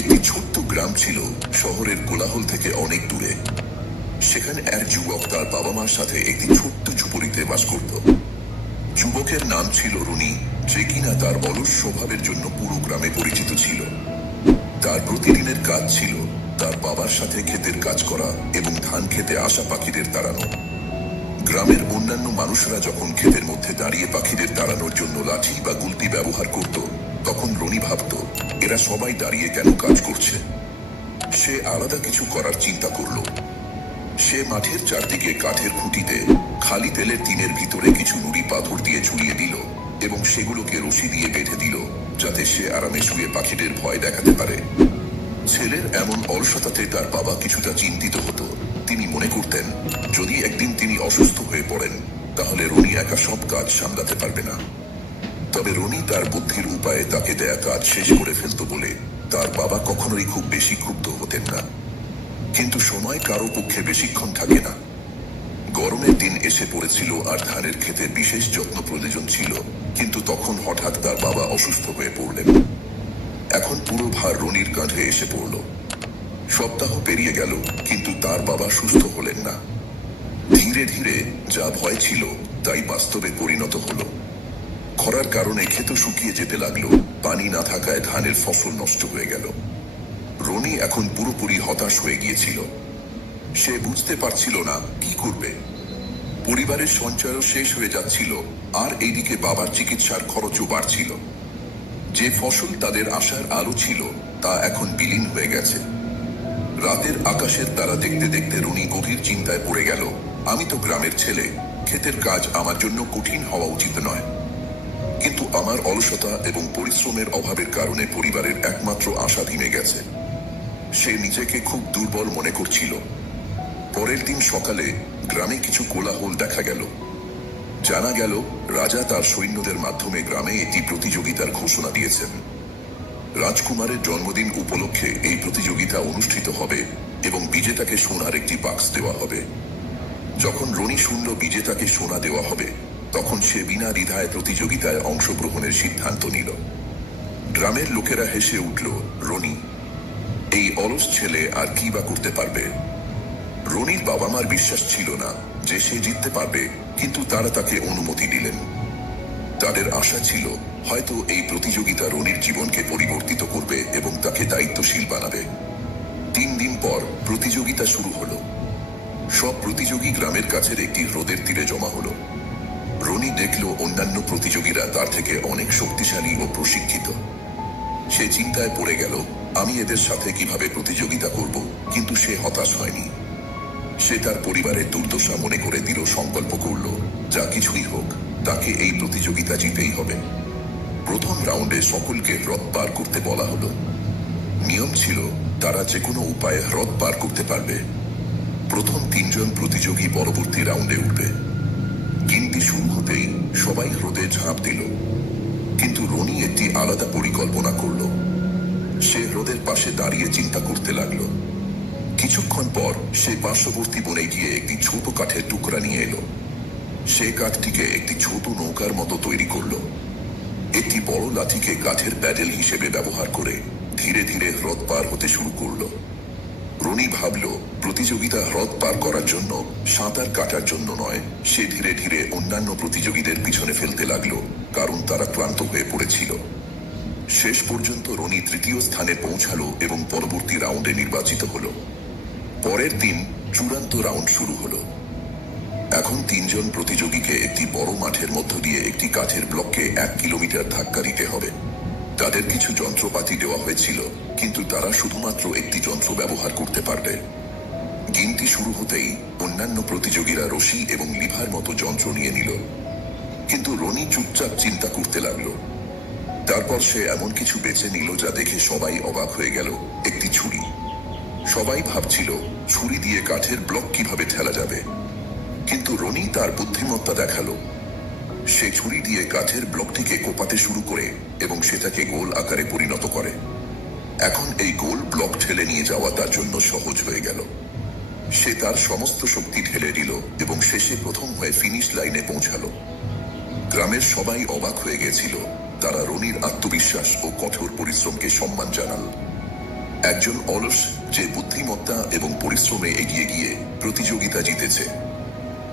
একটি ছোট্ট গ্রাম ছিল, শহরের কোলাহল থেকে অনেক দূরে। সেখানে এক যুবক তার বাবা মার সাথে একটি ছোট্ট ঝুপড়িতে বাস করত। যুবকের নাম ছিল রুনি, যে কিনা তার অলস স্বভাবের জন্য পুরো গ্রামে পরিচিত ছিল। তার প্রতিদিনের কাজ ছিল তার বাবার সাথে ক্ষেতের কাজ করা এবং ধান খেতে আসা পাখিদের তাড়ানো। গ্রামের অন্যান্য মানুষরা যখন ক্ষেতের মধ্যে দাঁড়িয়ে পাখিদের তাড়ানোর জন্য লাঠি বা গুলতি ব্যবহার করত, তখন রনি ভাবত এরা সবাই দাঁড়িয়ে কেন কাজ করছে? সে আলাদা কিছু করার চিন্তা করল। সে মাঠের চারদিকে কাঠের খুঁটিতে খালি তেলের টিনের ভিতরে কিছু নুড়ি পাথর দিয়ে ঝুলিয়ে দিল এবং সেগুলোকে রশি দিয়ে বেঁধে দিল যাতে সে আরামে শুয়ে পাখিদের ভয় দেখাতে পারে। ছেলের এমন অলসতাতে তার বাবা কিছুটা চিন্তিত হতো। তিনি মনে করতেন, যদি একদিন তিনি অসুস্থ হয়ে পড়েন, তাহলে রনি একা সব কাজ সামলাতে পারবে না। তবে রনি তার বুদ্ধির উপায়ে তাকে দেয়া কাজ শেষ করে ফেলতো বলে তার বাবা কখনোই খুব বেশি ক্ষুব্ধ হতেন না। কিন্তু সময় কারও পক্ষে বেশিক্ষণ থাকে না। গরমের দিন এসে পড়েছিল আর ধানের ক্ষেতে বিশেষ যত্ন প্রয়োজন ছিল, কিন্তু তখন হঠাৎ তার বাবা অসুস্থ হয়ে পড়লেন। এখন পুরো ভার রনির কাঁধে এসে পড়ল। সপ্তাহ পেরিয়ে গেল, কিন্তু তার বাবা সুস্থ হলেন না। ধীরে ধীরে যা ভয় ছিল, তাই বাস্তবে পরিণত হলো। খরার কারণে ক্ষেত শুকিয়ে যেতে লাগল। পানি না থাকায় ধানের ফসল নষ্ট হয়ে গেল। রনি এখন পুরোপুরি হতাশ হয়ে গিয়েছিল। সে বুঝতে পারছিল না কি করবে। পরিবারের সঞ্চয়ও শেষ হয়ে যাচ্ছিল, আর এইদিকে বাবার চিকিৎসার খরচও বাড়ছিল। যে ফসল তাদের আশার আলো ছিল, তা এখন বিলীন হয়ে গেছে। রাতের আকাশের তারা দেখতে দেখতে রনি গভীর চিন্তায় পড়ে গেল, আমি তো গ্রামের ছেলে, ক্ষেতের কাজ আমার জন্য কঠিন হওয়া উচিত নয়। কিন্তু আমার অলসতা এবং পরিশ্রমের অভাবের কারণে পরিবারের একমাত্র আশা থেমে গেছে। সে নিজেকে খুব দুর্বল মনে করছিল। পরের দিন সকালে গ্রামে কিছু কোলাহল দেখা গেল। জানা গেল, রাজা তার সৈন্যদের মাধ্যমে গ্রামে একটি প্রতিযোগিতার ঘোষণা দিয়েছেন। রাজকুমারের জন্মদিন উপলক্ষে এই প্রতিযোগিতা অনুষ্ঠিত হবে এবং বিজেতাকে সোনার একটি বাক্স দেওয়া হবে। যখন রনি শুনল বিজেতাকে সোনা দেওয়া হবে তখন সে বিনা দ্বিধায় প্রতিযোগিতায় অংশগ্রহণের সিদ্ধান্ত নিল। গ্রামের লোকেরা হেসে উঠল, রনি, এই অলস ছেলে আর কি বা করতে পারবে? রনির বাবা মার বিশ্বাস ছিল না যে সে জিততে পারবে, কিন্তু তারা তাকে অনুমতি দিলেন। তাদের আশা ছিল, হয়তো এই প্রতিযোগিতা রনির জীবনকে পরিবর্তিত করবে এবং তাকে দায়িত্বশীল বানাবে। তিন দিন পর প্রতিযোগিতা শুরু হলো। সব প্রতিযোগী গ্রামের কাছের একটি হ্রদের তীরে জমা হলো। রনি দেখল অন্যান্য প্রতিযোগীরা তার থেকে অনেক শক্তিশালী ও প্রশিক্ষিত। সে চিন্তায় পড়ে গেল, আমি এদের সাথে কীভাবে প্রতিযোগিতা করব, কিন্তু সে হতাশ হয়নি। সে তার পরিবারের দুর্দশা মনে করে দৃঢ় সংকল্প করল, যা কিছুই হোক, তাকে এই প্রতিযোগিতা জিতেই হবে। প্রথম রাউন্ডে সকলকে হ্রদ পার করতে বলা হলো। নিয়ম ছিল, তারা যে কোনো উপায়ে হ্রদ পার করতে পারবে। প্রথম তিনজন প্রতিযোগী পরবর্তী রাউন্ডে উঠবে। গিনতি শুরু হতেই সবাই হ্রদে ঝাঁপ দিল। কিন্তু রনি একটি আলাদা পরিকল্পনা করল। সে হ্রদের পাশে দাঁড়িয়ে চিন্তা করতে লাগল। কিছুক্ষণ পর সে পার্শ্ববর্তী বনে গিয়ে একটি ছোট কাঠের টুকরা নিয়ে এলো। সে কাঠটিকে একটি ছোট নৌকার মতো তৈরি করল। একটি বড় লাঠিকে কাঠের প্যাডেল হিসেবে ব্যবহার করে ধীরে ধীরে হ্রদ পার হতে শুরু করল। রনি ভাবল, প্রতিযোগিতা হ্রদ পার করার জন্য সাঁতার কাটার জন্য নয়, সে ধীরে ধীরে অন্যান্য প্রতিযোগীদের পিছনে ফেলতে লাগল, কারণ তারা ক্লান্ত হয়ে পড়েছিল। শেষ পর্যন্ত রনি তৃতীয় স্থানে পৌঁছালো এবং পরবর্তী রাউন্ডে নির্বাচিত হলো। পরের দিন চূড়ান্ত রাউন্ড শুরু হলো। এখন তিনজন প্রতিযোগীকে একটি বড় মাঠের মধ্য দিয়ে একটি কাঠের ব্লককে এক কিলোমিটার ধাক্কা দিতে হবে। তাদের কিছু যন্ত্রপাতি দেওয়া হয়েছিল, কিন্তু তারা শুধুমাত্র একটি যন্ত্র ব্যবহার করতে পারবে গিনতি শুরু হতেই অন্যান্য প্রতিযোগীরা রশি এবং লিভার মতো যন্ত্র নিয়ে নিল। কিন্তু রনি চুপচাপ চিন্তা করতে লাগল। তারপর সে এমন কিছু বেছে নিল যা দেখে সবাই অবাক হয়ে গেল। একটি ছুরি। সবাই ভাবছিল, ছুরি দিয়ে কাঠের ব্লক কীভাবে ঠেলা যাবে। কিন্তু রনি তার বুদ্ধিমত্তা দেখাল। সে ছুরি দিয়ে কাঠের ব্লকটিকে কোপাতে শুরু করে এবং সেটাকে গোল আকারে পরিণত করে। এখন এই গোল ব্লক ঠেলে নিয়ে যাওয়া তার জন্য সহজ হয়ে গেল। সে তার সমস্ত শক্তি ঢেলে দিল এবং শেষে প্রথম হয়ে ফিনিশ লাইনে পৌঁছালো। গ্রামের সবাই অবাক হয়ে গেছিল। তারা রনির আত্মবিশ্বাস ও কঠোর পরিশ্রমকে সম্মান জানাল। একজন অলস যে বুদ্ধিমত্তা এবং পরিশ্রমে এগিয়ে গিয়ে প্রতিযোগিতা জিতেছে।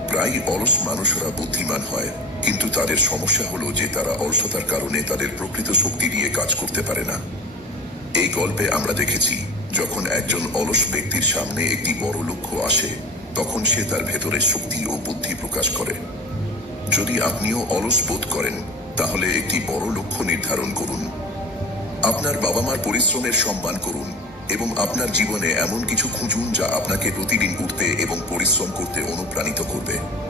প্রায় অলস মানুষরা বুদ্ধিমান হয়। কিন্তু তাদের সমস্যা হলো যে তারা অলসতার কারণে তাদের প্রকৃত শক্তি দিয়ে কাজ করতে পারে না। এই গল্পে আমরা দেখেছি, যখন একজন অলস ব্যক্তির সামনে একটি বড় লক্ষ্য আসে, তখন সে তার ভেতরের শক্তি ও বুদ্ধি প্রকাশ করে। যদি আপনিও অলস বোধ করেন, তাহলে একটি বড় লক্ষ্য নির্ধারণ করুন। আপনার বাবা মার পরিশ্রমের সম্মান করুন এবং আপনার জীবনে এমন কিছু খুঁজুন যা আপনাকে প্রতিদিন উঠতে এবং পরিশ্রম করতে অনুপ্রাণিত করবে।